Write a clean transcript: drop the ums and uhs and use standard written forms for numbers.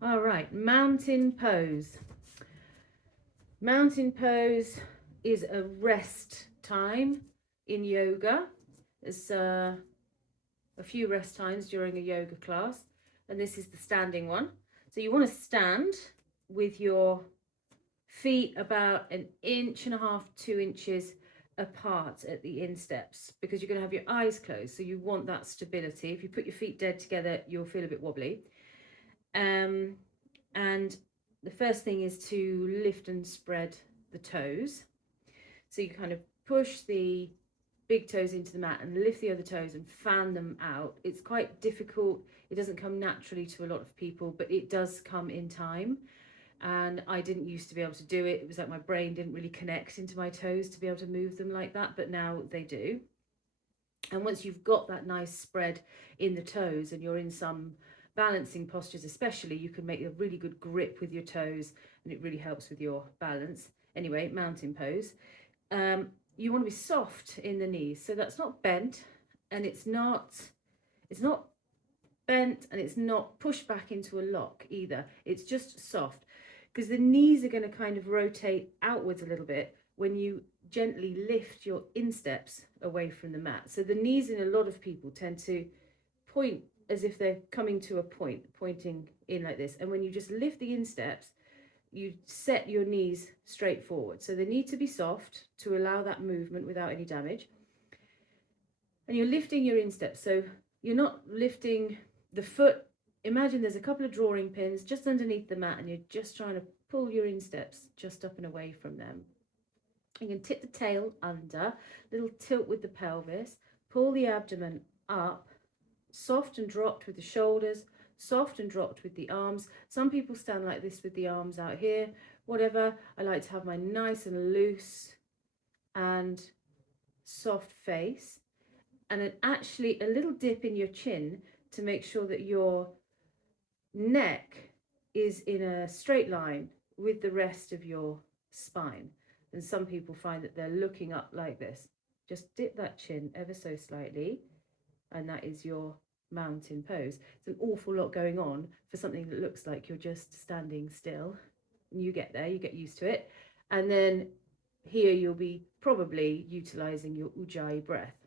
All right, mountain pose. Mountain pose is a rest time in yoga. There's a few rest times during a yoga class, and this is the standing one. So you want to stand with your feet about an inch and a half, 2 inches apart at the insteps, because you're going to have your eyes closed. So you want that stability. If you put your feet dead together, you'll feel a bit wobbly. And the first thing is to lift and spread the toes. So you kind of push the big toes into the mat and lift the other toes and fan them out. It's quite difficult. It doesn't come naturally to a lot of people, but it does come in time. And I didn't used to be able to do it. It was like my brain didn't really connect into my toes to be able to move them like that, but now they do. And once you've got that nice spread in the toes and you're in some balancing postures especially, you can make a really good grip with your toes and it really helps with your balance. Anyway, mountain pose. You want to be soft in the knees, so that's not bent and it's not bent and it's not pushed back into a lock either. It's just soft, because the knees are going to kind of rotate outwards a little bit when you gently lift your insteps away from the mat. So the knees in a lot of people tend to point as if they're coming to a point, pointing in like this. And when you just lift the insteps, you set your knees straight forward. So they need to be soft to allow that movement without any damage. And you're lifting your insteps. So you're not lifting the foot. Imagine there's a couple of drawing pins just underneath the mat and you're just trying to pull your insteps just up and away from them. You can tip the tail under, little tilt with the pelvis, pull the abdomen up, soft and dropped with the shoulders, soft and dropped with the arms. Some people stand like this with the arms out here, whatever. I like to have my nice and loose and soft face. And then actually a little dip in your chin to make sure that your neck is in a straight line with the rest of your spine. And some people find that they're looking up like this. Just dip that chin ever so slightly, and that is your mountain pose. It's an awful lot going on for something that looks like you're just standing still. And you get there, you get used to it. And then here you'll be probably utilizing your ujjayi breath.